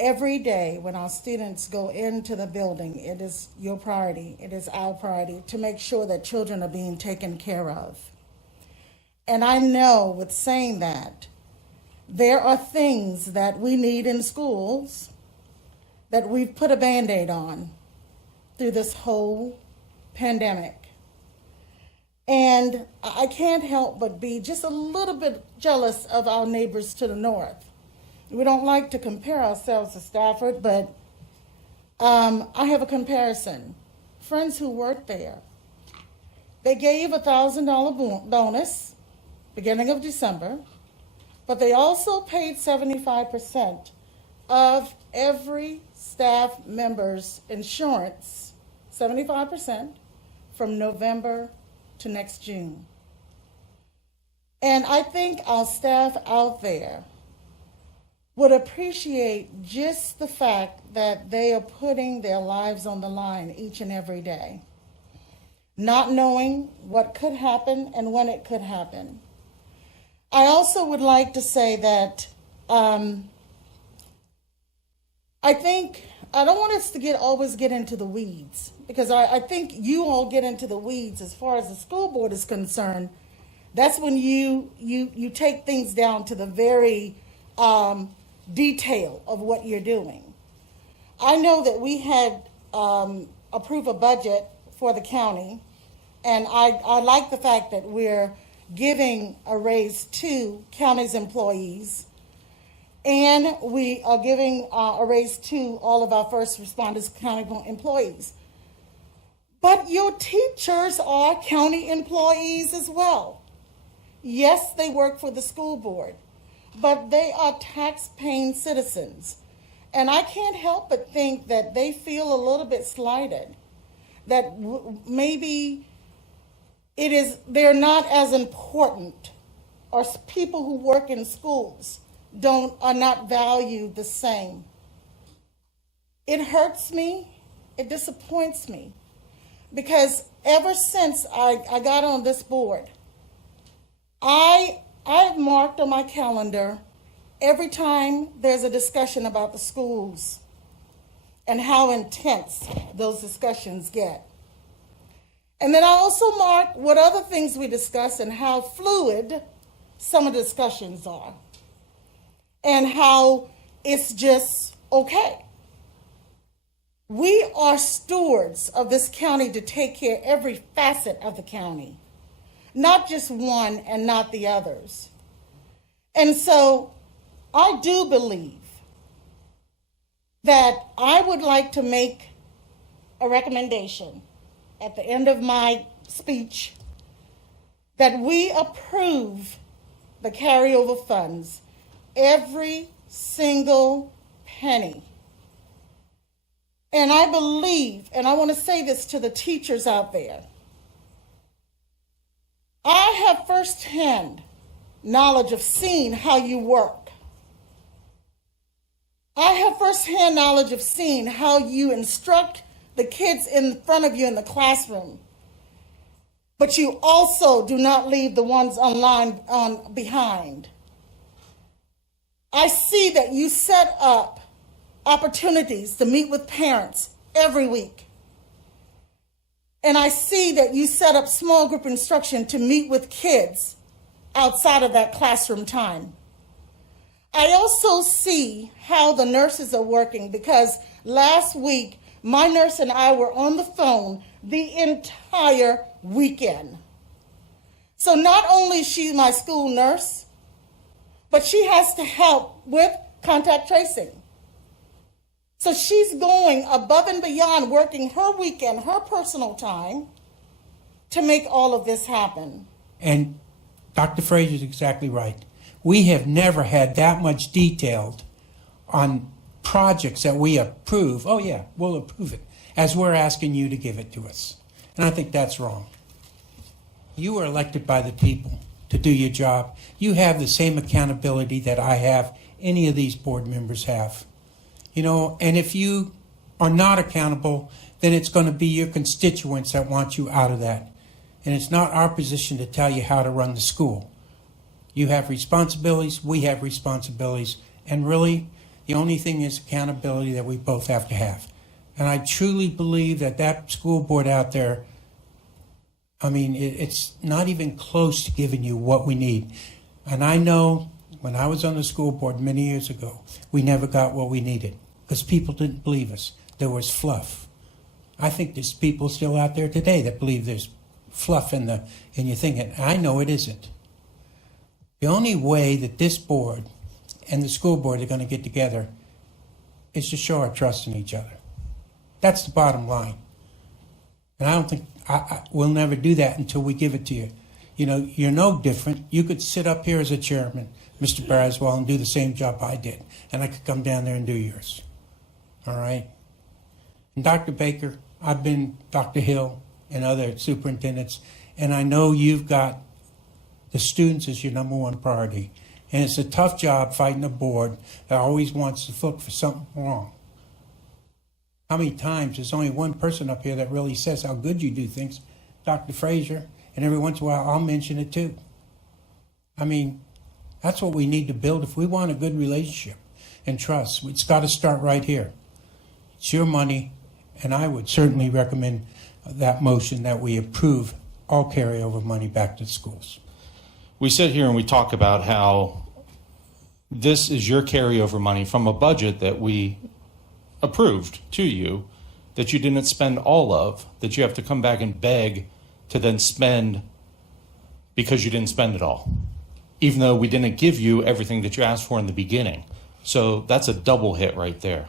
every day when our students go into the building, it is your priority, it is our priority to make sure that children are being taken care of. And I know with saying that, there are things that we need in schools that we've put a Band-Aid on through this whole pandemic. And I can't help but be just a little bit jealous of our neighbors to the north. We don't like to compare ourselves to Stafford, but I have a comparison. Friends who work there, they gave a $1,000 bonus beginning of December, but they also paid 75% of every staff member's insurance, 75%, from November to next June. And I think our staff out there would appreciate just the fact that they are putting their lives on the line each and every day, not knowing what could happen and when it could happen. I also would like to say that I think I don't want us to always get into the weeds, because I think you all get into the weeds as far as the school board is concerned. That's when you take things down to the very detail of what you're doing. I know that we had approved a budget for the county, and I like the fact that we're giving a raise to county's employees, and we are giving a raise to all of our first responders county employees. But your teachers are county employees as well. Yes, they work for the school board, but they are tax-paying citizens. And I can't help but think that they feel a little bit slighted, that maybe they're not as important, or people who work in schools are not valued the same. It hurts me, it disappoints me, because ever since I got on this board, I've marked on my calendar every time there's a discussion about the schools and how intense those discussions get. And then I also mark what other things we discuss and how fluid some of the discussions are, and how it's just okay. We are stewards of this county to take care of every facet of the county, not just one and not the others. And so I do believe that I would like to make a recommendation at the end of my speech that we approve the carryover funds, every single penny. And I believe, and I want to say this to the teachers out there, I have firsthand knowledge of seeing how you work. I have firsthand knowledge of seeing how you instruct the kids in front of you in the classroom, but you also do not leave the ones online behind. I see that you set up opportunities to meet with parents every week. And I see that you set up small group instruction to meet with kids outside of that classroom time. I also see how the nurses are working, because last week, my nurse and I were on the phone the entire weekend. So not only is she my school nurse, but she has to help with contact tracing. So she's going above and beyond, working her weekend, her personal time, to make all of this happen. And Dr. Fraser's exactly right. We have never had that much detailed on projects that we approve. Oh yeah, we'll approve it, as we're asking you to give it to us. And I think that's wrong. You are elected by the people to do your job. You have the same accountability that I have, any of these board members have. You know, and if you are not accountable, then it's going to be your constituents that want you out of that. And it's not our position to tell you how to run the school. You have responsibilities, we have responsibilities, and really, The only thing is accountability that we both have to have. And I truly believe that that school board out there, I mean, it's not even close to giving you what we need. And I know when I was on the school board many years ago, we never got what we needed because people didn't believe us. There was fluff. I think there's people still out there today that believe there's fluff in your thing, and I know it isn't. The only way that this board and the school board are going to get together is to show our trust in each other. That's the bottom line. And I don't think we'll never do that until we give it to you. You know, you're no different. You could sit up here as a chairman, Mr. Braswell, and do the same job I did, and I could come down there and do yours. All right? And Dr. Baker, I've been Dr. Hill and other superintendents, and I know you've got the students as your number one priority. And it's a tough job fighting a board that always wants to look for something wrong. How many times there's only one person up here that really says how good you do things, Dr. Frazier, and every once in a while I'll mention it too. I mean, that's what we need to build if we want a good relationship and trust. It's got to start right here. It's your money, and I would certainly recommend that motion that we approve all carryover money back to schools. We sit here and we talk about how this is your carryover money from a budget that we approved to you that you didn't spend all of, that you have to come back and beg to then spend because you didn't spend it all, even though we didn't give you everything that you asked for in the beginning. So that's a double hit right there.